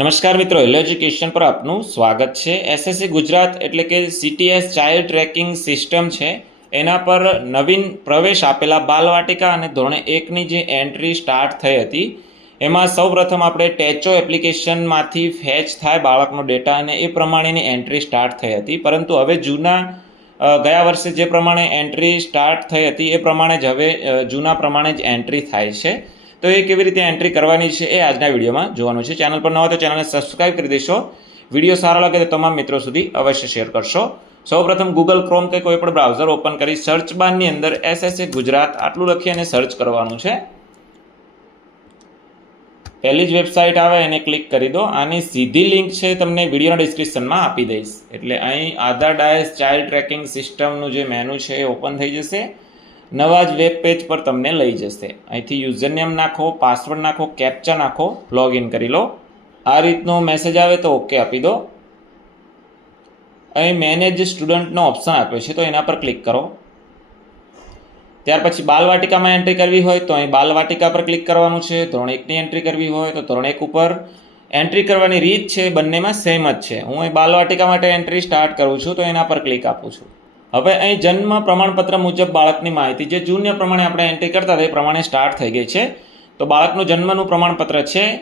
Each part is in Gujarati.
નમસ્કાર મિત્રો હેલો એજ્યુકેશન પર આપનું સ્વાગત છે. એસએસસી ગુજરાત એટલે કે સીટીએસ ચાઇલ્ડ ટ્રેકિંગ સિસ્ટમ છે. એના પર નવીન પ્રવેશ આપેલા બાલવાટિકા અને ધોરણ એકની જે એન્ટ્રી સ્ટાર્ટ થઈ હતી, એમાં સૌપ્રથમ આપણે ટેચો એપ્લિકેશનમાંથી ફેચ થાય બાળકનો ડેટા અને એ પ્રમાણેની એન્ટ્રી સ્ટાર્ટ થઈ હતી. પરંતુ હવે જૂના ગયા વર્ષે જે પ્રમાણે એન્ટ્રી સ્ટાર્ટ થઈ હતી, એ પ્રમાણે જ હવે જૂના પ્રમાણે જ એન્ટ્રી થાય છે. તો એ કેવી રીતે એન્ટ્રી કરવાની છે એ આજના વિડીયોમાં જોવાનું છે. ચેનલ પર ન હોય તો ચેનલને સબસ્ક્રાઇબ કરી દેશો. વીડિયો સારો લાગે તો તમામ મિત્રો સુધી અવશ્ય શેર કરશો. સૌપ્રથમ ગૂગલ ક્રોમ કે કોઈ પણ બ્રાઉઝર ઓપન કરી સર્ચ બારની અંદર એસએસએ ગુજરાત આટલું લખી અને સર્ચ કરવાનું છે. પહેલી જ વેબસાઇટ આવે એને ક્લિક કરી દો. આની સીધી લિંક છે તમને વિડીયોના ડિસ્ક્રિપ્શનમાં આપી દઈશ. એટલે અહીં આધાર ડાયસ ચાઇલ્ડ ટ્રેકિંગ સિસ્ટમનું જે મેનુ છે એ ઓપન થઈ જશે. નવા જ વેબ પેજ પર તમને લઈ જશે. અહીંથી યુઝરનેમ નાખો, પાસવર્ડ નાખો, કેપ્ચા નાખો, લોગિન કરી લો. આ રીતનો મેસેજ આવે તો ઓકે આપી દો. અહીં મેનેજ સ્ટુડન્ટનો ઓપ્શન આપ્યો છે, તો એના પર ક્લિક કરો. ત્યાર પછી બાલવાટિકામાં એન્ટ્રી કરવી હોય તો અહીં બાલવાટિકા પર ક્લિક કરવાનું છે, ધોરણ એકની એન્ટ્રી કરવી હોય તો ધોરણ એક ઉપર એન્ટ્રી કરવાની રીત છે, બંનેમાં સેમ જ છે. હું અહીં બાલવાટિકા માટે એન્ટ્રી સ્ટાર્ટ કરું છું, તો એના પર ક્લિક આપું છું. હવે અહીં જન્મ પ્રમાણપત્ર મુજબ બાળકની માહિતી જે જૂન્ય પ્રમાણે આપણે એન્ટ્રી કરતા હતા, એ પ્રમાણે સ્ટાર્ટ થઈ ગઈ છે. તો બાળકનું જન્મનું પ્રમાણપત્ર છે.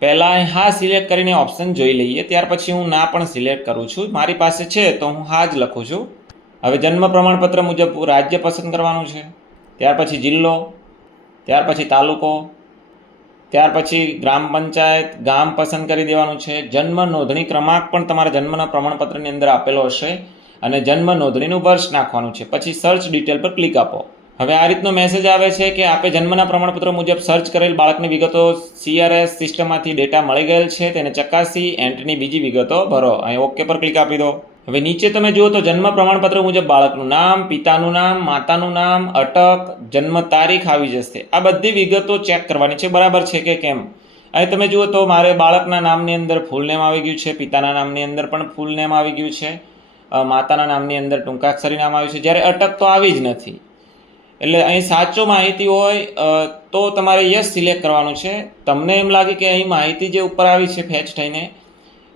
પહેલાં હા સિલેક્ટ કરીને ઓપ્શન જોઈ લઈએ. ત્યાર પછી હું ના પણ સિલેક્ટ કરું છું. મારી પાસે છે તો હું હા જ લખું છું. હવે જન્મ પ્રમાણપત્ર મુજબ રાજ્ય પસંદ કરવાનું છે. ત્યાર પછી જિલ્લો. ત્યાર પછી તાલુકો. ત્યાર પછી ગ્રામ પંચાયત. ગામ પસંદ કરી દેવાનું છે. જન્મ નોંધણી ક્રમાંક પણ તમારા જન્મના પ્રમાણપત્રની અંદર આપેલો હશે. અને જન્મ નોંધણીનું વર્ષ નાખવાનું છે. પછી સર્ચ ડિટેલ પર ક્લિક આપો. હવે આ રીતનો મેસેજ આવે છે કે આપે જન્મના પ્રમાણપત્ર મુજબ સર્ચ કરેલ બાળકની વિગતો સીઆરએસ સિસ્ટમમાંથી ડેટા મળી ગયેલ છે, તેને ચકાસી એન્ટની બીજી વિગતો ભરો. અહીં ઓકે પર ક્લિક આપી દો. હવે નીચે તમે જુઓ તો જન્મ પ્રમાણપત્ર મુજબ બાળકનું નામ, પિતાનું નામ, માતાનું નામ, અટક, જન્મ તારીખ આવી જશે. આ બધી વિગતો ચેક કરવાની છે. બરાબર છે કે કેમ? અહીં તમે જુઓ તો મારે બાળકના નામની અંદર ફૂલ નેમ આવી ગયું છે, પિતાના નામની અંદર પણ ફૂલ નેમ આવી ગયું છે. માતાના નામની અંદર ટૂંકાક્ષરી નામ આવ્યું છે. જ્યારે અટક તો આવી જ નથી. એટલે અહીં સાચો માહિતી હોય તો તમારે યસ સિલેક્ટ કરવાનું છે. તમને એમ લાગે કે અહીં માહિતી જે ઉપર આવી છે ફેચ થઈને,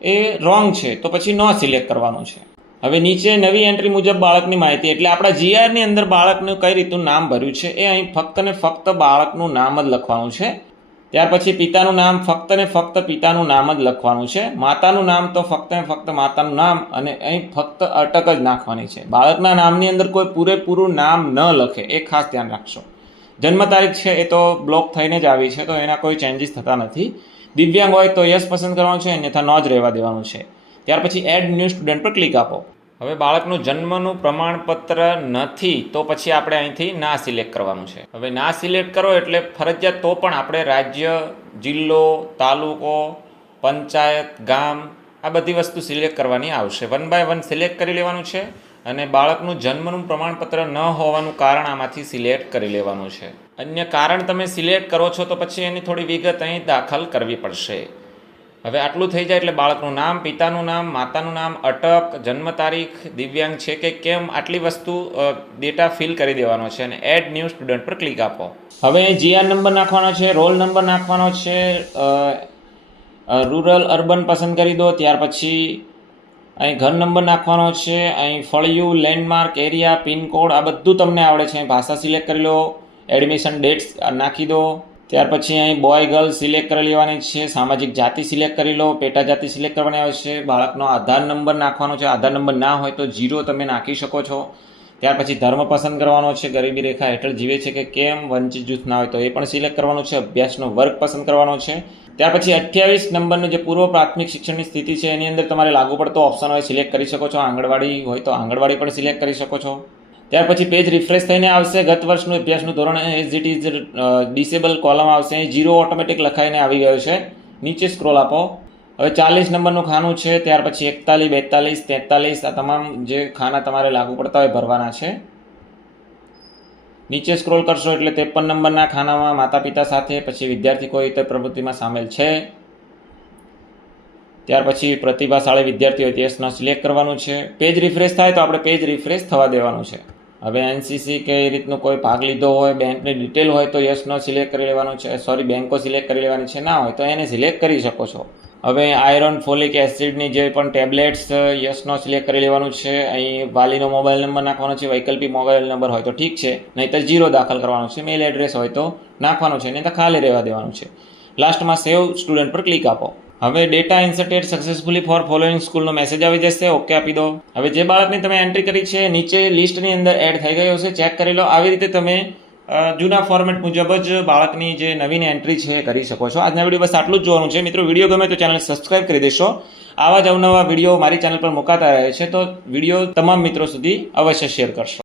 એ રોંગ છે, તો પછી નો સિલેક્ટ કરવાનું છે. હવે નીચે નવી એન્ટ્રી મુજબ બાળકની માહિતી, એટલે આપણા જીઆરની અંદર બાળકનું કઈ રીતનું નામ ભર્યું છે, એ અહીં ફક્ત ને ફક્ત બાળકનું નામ જ લખવાનું છે. ત્યાર પછી પિતાનું નામ ફક્ત ને ફક્ત પિતાનું નામ જ લખવાનું છે. માતાનું નામ તો ફક્ત ને ફક્ત માતાનું નામ અને અહીં ફક્ત અટક જ નાખવાની છે. બાળકના નામની અંદર કોઈ પૂરેપૂરું નામ ન લખે, એ ખાસ ધ્યાન રાખશો. જન્મ તારીખ છે, એ તો બ્લોક થઈને જ આવી છે, તો એના કોઈ ચેન્જીસ થતા નથી. દિવ્યાંગ હોય તો યસ પસંદ કરવાનું છે, અન્યથા ન જ રહેવા દેવાનું છે. ત્યાર પછી એડ ન્યૂ સ્ટુડન્ટ પર ક્લિક આપો. હવે બાળકનું જન્મનું પ્રમાણપત્ર નથી, તો પછી આપણે અહીંથી ના સિલેક્ટ કરવાનું છે. હવે ના સિલેક્ટ કરો એટલે ફરજિયાત તો પણ આપણે રાજ્ય, જિલ્લો, તાલુકો, પંચાયત, ગામ આ બધી વસ્તુ સિલેક્ટ કરવાની આવશે. વન બાય વન સિલેક્ટ કરી લેવાનું છે અને બાળકનું જન્મનું પ્રમાણપત્ર ન હોવાનું કારણ આમાંથી સિલેક્ટ કરી લેવાનું છે. અન્ય કારણ તમે સિલેક્ટ કરો છો તો પછી એની થોડી વિગત અહીં દાખલ કરવી પડશે. હવે આટલું થઈ જાય એટલે બાળકનું નામ, પિતાનું નામ, માતાનું નામ, અટક, જન્મ તારીખ, દિવ્યાંગ છે કે કેમ, આટલી વસ્તુ ડેટા ફિલ કરી દેવાનો છે અને એડ ન્યૂ સ્ટુડન્ટ પર ક્લિક આપો. હવે જીઆર નંબર નાખવાનો છે, રોલ નંબર નાખવાનો છે રૂરલ અર્બન પસંદ કરી દો, ત્યાર પછી અહીં ઘર નંબર નાખવાનો છે, અહીં ફળિયું લેન્ડમાર્ક એરિયા પિનકોડ, આ બધું તમને આવડે છે, ભાષા સિલેક્ટ કરી લો એડમિશન ડેટ્સ નાખી દો. ત્યાર પછી અહીં બોય ગર્લ સિલેક્ટ કરી લેવાની છે. સામાજિક જાતિ સિલેક્ટ કરી લો. પેટા જાતિ સિલેક્ટ કરવાની આવે છે. બાળકનો આધાર નંબર નાખવાનો છે. આધાર નંબર ના હોય તો જીરો તમે નાખી શકો છો. ત્યાર પછી ધર્મ પસંદ કરવાનો છે. ગરીબી રેખા હેઠળ જીવે છે કે કેમ? વંચિત જૂથ ના હોય તો એ પણ સિલેક્ટ કરવાનું છે. અભ્યાસનો વર્ગ પસંદ કરવાનો છે. ત્યાર પછી અઠ્યાવીસ નંબરનું જે પૂર્વ પ્રાથમિક શિક્ષણની સ્થિતિ છે, એની અંદર તમારે લાગુ પડતો ઓપ્શન હોય સિલેક્ટ કરી શકો છો. આંગણવાડી હોય તો આંગણવાડી પણ સિલેક્ટ કરી શકો છો. ત્યાર પછી પેજ રિફ્રેશ થઈને આવશે. ગત વર્ષનું અભ્યાસનું ધોરણ as it is disable column આવશે. જીરો ઓટોમેટિક લખાઈને આવી ગયો છે. નીચે સ્ક્રોલ આપો. હવે ચાલીસ નંબરનું ખાનું છે. ત્યાર પછી એકતાલીસ, બેતાલીસ, તેતાલીસ આ તમામ જે ખાના તમારે લાગુ પડતા હોય ભરવાના છે. નીચે સ્ક્રોલ કરશો એટલે ત્રેપન નંબરના ખાનામાં માતા પિતા સાથે, પછી વિદ્યાર્થી કોઈ ઇતર પ્રવૃત્તિમાં સામેલ છે. ત્યાર પછી પ્રતિભાશાળી વિદ્યાર્થીઓ તેસનો સિલેક્ટ કરવાનું છે. પેજ રિફ્રેશ થાય તો આપણે પેજ રિફ્રેશ થવા દેવાનું છે. હવે એનસીસી કે એ રીતનું કોઈ ભાગ લીધો હોય, બેંકની ડિટેલ હોય તો યસનો સિલેક્ટ કરી લેવાનું છે. સોરી બેંકો સિલેક્ટ કરી લેવાની છે. ના હોય તો એને સિલેક્ટ કરી શકો છો. હવે આયરન ફોલિક એસિડની જે પણ ટેબ્લેટ્સ યસનો સિલેક્ટ કરી લેવાનું છે. અહીં વાલીનો મોબાઈલ નંબર નાખવાનો છે, વૈકલ્પિક મોબાઈલ નંબર હોય તો ઠીક છે. નહીંતર જીરો દાખલ કરવાનો છે. મેલ એડ્રેસ હોય તો નાખવાનું છે. નહીં તો ખાલી રહેવા દેવાનું છે. લાસ્ટમાં સેવ સ્ટુડન્ટ પર ક્લિક આપો. હવે data inserted successfully for following સ્કૂલનો મેસેજ આવી જશે. ઓકે આપી દો. હવે જે બાળકની તમે એન્ટ્રી કરી છે, નીચે લિસ્ટની અંદર એડ થઈ ગયો છે ચેક કરી લો. આવી રીતે તમે જૂના ફોર્મેટ મુજબ જ બાળકની જે નવીન એન્ટ્રી છે કરી શકો છો. આજના વીડિયો બસ આટલું જ જોવાનું છે. મિત્રો વીડિયો ગમે તો ચેનલ સબસ્ક્રાઇબ કરી દેશો. આવા જ અવનવા વીડિયો મારી ચેનલ પર મુકાતા રહે છે, તો વીડિયો તમામ મિત્રો સુધી અવશ્ય શેર કરશો.